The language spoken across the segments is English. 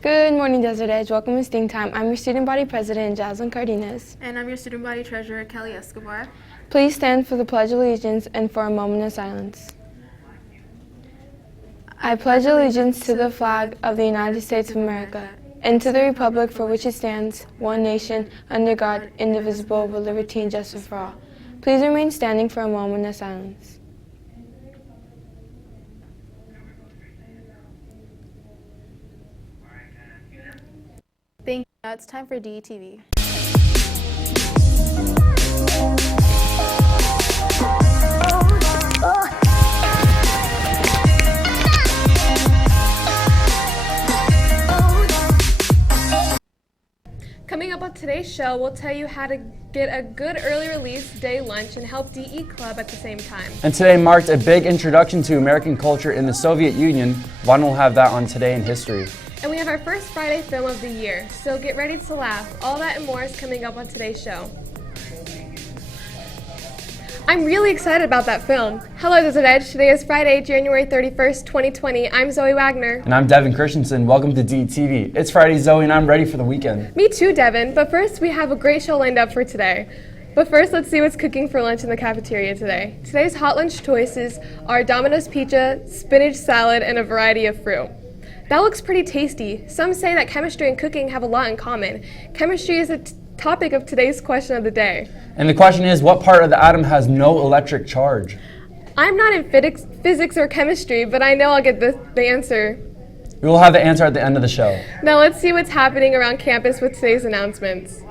Good morning, Desert Edge. Welcome to Sting Time. I'm your student body president, Jaslyn Cardenas. And I'm your student body treasurer, Kelly Escobar. Please stand for the Pledge of Allegiance and for a moment of silence. I pledge allegiance to the flag of the United States of America and to the republic for which it stands, one nation, under God, indivisible, with liberty and justice for all. Please remain standing for a moment of silence. Thank you. Now it's time for Detv. Coming up on today's show, we'll tell you how to get a good early release day lunch and help DE Club at the same time. And today marked a big introduction to American culture in the Soviet Union. Vaughn will have that on Today in History. And we have our first Friday film of the year, so get ready to laugh. All that and more is coming up on today's show. I'm really excited about that film. Hello, Desert Edge. Today is Friday, January 31st, 2020. I'm Zoe Wagner. And I'm Devin Christensen. Welcome to DTV. It's Friday, Zoe, and I'm ready for the weekend. Me too, Devin. But first, we have a great show lined up for today. But first, let's see what's cooking for lunch in the cafeteria today. Today's hot lunch choices are Domino's pizza, spinach salad, and a variety of fruit. That looks pretty tasty. Some say that chemistry and cooking have a lot in common. Chemistry is a topic of today's question of the day. And the question is, what part of the atom has no electric charge? I'm not in physics or chemistry, but I know I'll get the answer. We will have the answer at the end of the show. Now let's see what's happening around campus with today's announcements.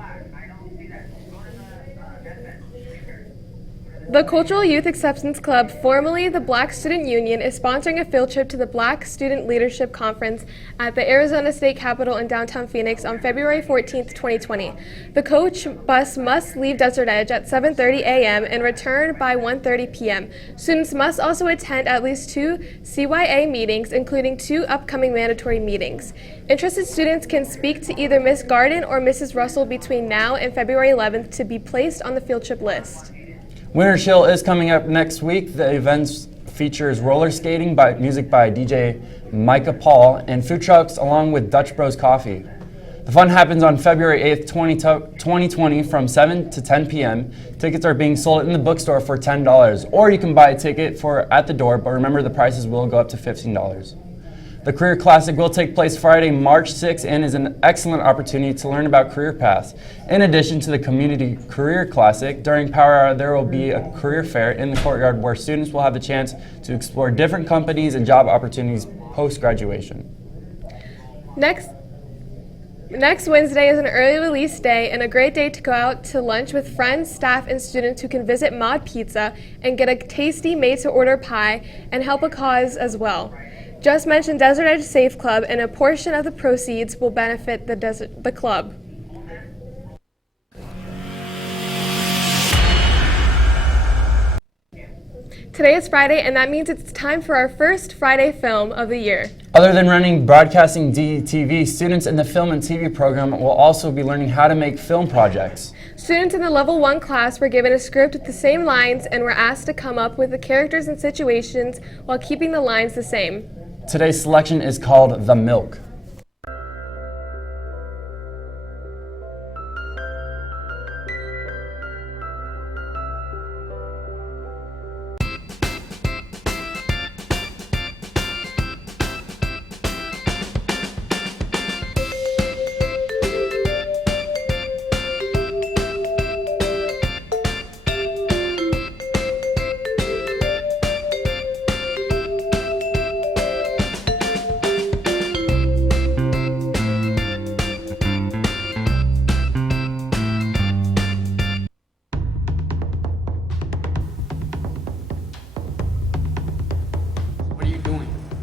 The Cultural Youth Acceptance Club, formerly the Black Student Union, is sponsoring a field trip to the Black Student Leadership Conference at the Arizona State Capitol in downtown Phoenix on February 14th, 2020. The coach bus must leave Desert Edge at 7:30 a.m. and return by 1:30 p.m. Students must also attend at least 2 CYA meetings, including 2 upcoming mandatory meetings. Interested students can speak to either Ms. Garden or Mrs. Russell between now and February 11th to be placed on the field trip list. Winter Chill is coming up next week. The event features roller skating, music by DJ Micah Paul, and food trucks along with Dutch Bros Coffee. The fun happens on February 8th, 2020 from 7 to 10 p.m. Tickets are being sold in the bookstore for $10, or you can buy a ticket for at the door, but remember the prices will go up to $15. The Career Classic will take place Friday, March 6th, and is an excellent opportunity to learn about career paths. In addition to the Community Career Classic, during Power Hour there will be a career fair in the courtyard where students will have the chance to explore different companies and job opportunities post-graduation. Next Wednesday is an early release day and a great day to go out to lunch with friends, staff, and students who can visit Mod Pizza and get a tasty made-to-order pie and help a cause as well. Just mention Desert Edge Safe Club, and a portion of the proceeds will benefit the club. Today is Friday, and that means it's time for our first Friday film of the year. Other than running broadcasting Detv, students in the film and TV program will also be learning how to make film projects. Students in the Level 1 class were given a script with the same lines and were asked to come up with the characters and situations while keeping the lines the same. Today's selection is called The Milk.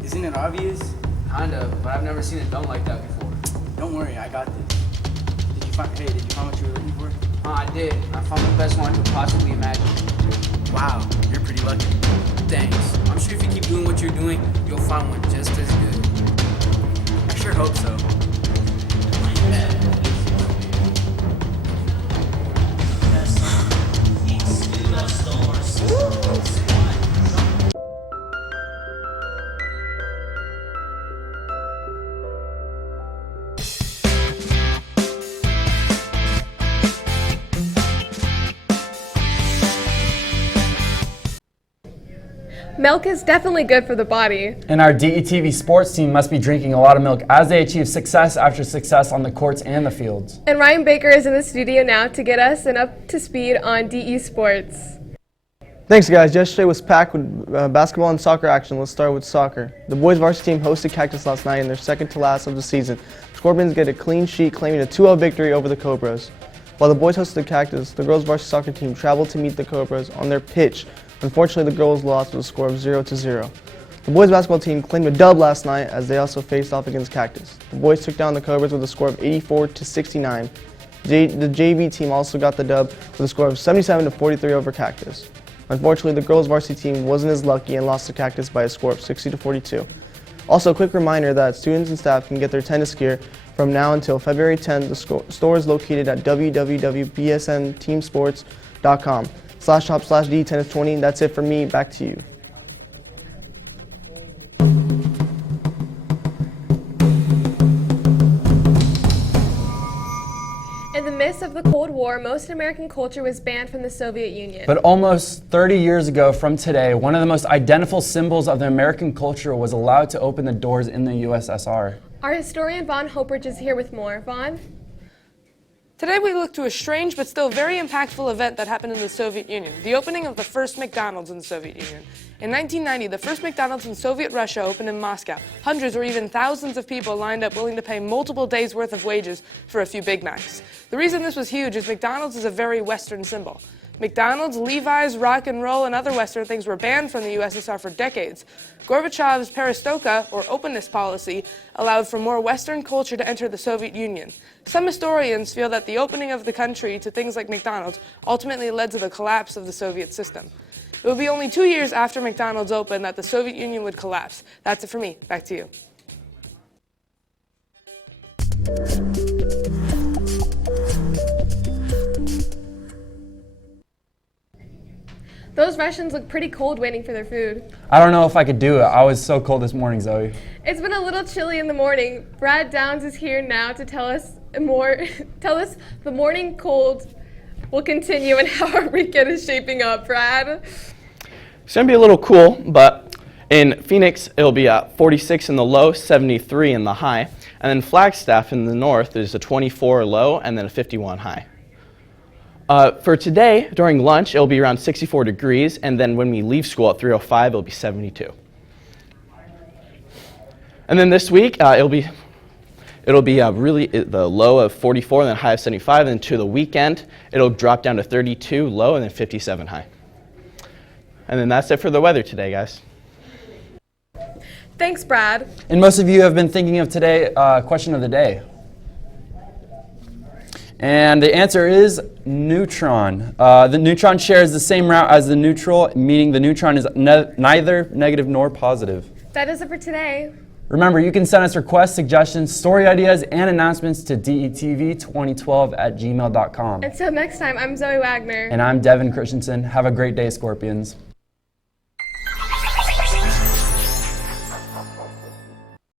Isn't it obvious? Kind of, but I've never seen it done like that before. Don't worry, I got this. Did you find what you were looking for? I did. I found the best one I could possibly imagine. Wow, you're pretty lucky. Thanks. I'm sure if you keep doing what you're doing, you'll find one just as good. I sure hope so. Milk is definitely good for the body. And our DETV sports team must be drinking a lot of milk as they achieve success after success on the courts and the fields. And Ryan Baker is in the studio now to get us up to speed on DE sports. Thanks, guys. Yesterday was packed with basketball and soccer action. Let's start with soccer. The boys varsity team hosted Cactus last night in their second to last of the season. Scorpions get a clean sheet, claiming a 2-0 victory over the Cobras. While the boys hosted Cactus, the girls varsity soccer team traveled to meet the Cobras on their pitch. Unfortunately, the girls lost with a score of 0-0. The boys basketball team claimed a dub last night as they also faced off against Cactus. The boys took down the Cobras with a score of 84-69. The JV team also got the dub with a score of 77-43 over Cactus. Unfortunately, the girls varsity team wasn't as lucky and lost to Cactus by a score of 60-42. Also, a quick reminder that students and staff can get their tennis gear from now until February 10th. The store is located at www.bsnteamsports.com/shop/D-tennis20. That's it for me. Back to you. In the midst of the Cold War, most American culture was banned from the Soviet Union. But almost 30 years ago from today, one of the most identifiable symbols of the American culture was allowed to open the doors in the USSR. Our historian Vaughn Hopridge is here with more. Vaughn? Today we look to a strange but still very impactful event that happened in the Soviet Union, the opening of the first McDonald's in the Soviet Union. In 1990, the first McDonald's in Soviet Russia opened in Moscow. Hundreds or even thousands of people lined up willing to pay multiple days' worth of wages for a few Big Macs. The reason this was huge is McDonald's is a very Western symbol. McDonald's, Levi's, rock and roll, and other Western things were banned from the USSR for decades. Gorbachev's perestroika, or openness policy, allowed for more Western culture to enter the Soviet Union. Some historians feel that the opening of the country to things like McDonald's ultimately led to the collapse of the Soviet system. It would be only 2 years after McDonald's opened that the Soviet Union would collapse. That's it for me. Back to you. Those Russians look pretty cold waiting for their food. I don't know if I could do it. I was so cold this morning, Zoe. It's been a little chilly in the morning. Brad Downs is here now to tell us more. Tell us the morning cold will continue and how our weekend is shaping up. Brad? It's going to be a little cool, but In Phoenix, it'll be 46 in the low, 73 in the high. And then Flagstaff in the north is a 24 low and then a 51 high. For today, during lunch, it'll be around 64 degrees, and then when we leave school at 3:05, it'll be 72. And then this week, it'll be really the low of 44 and then high of 75, and then to the weekend, it'll drop down to 32 low and then 57 high. And then that's it for the weather today, guys. Thanks, Brad. And most of you have been thinking of today, question of the day. And the answer is neutron. The neutron shares the same route as the neutral, meaning the neutron is neither negative nor positive. That is it for today. Remember, you can send us requests, suggestions, story ideas, and announcements to detv2012@gmail.com. Until next time, I'm Zoe Wagner. And I'm Devin Christensen. Have a great day, Scorpions.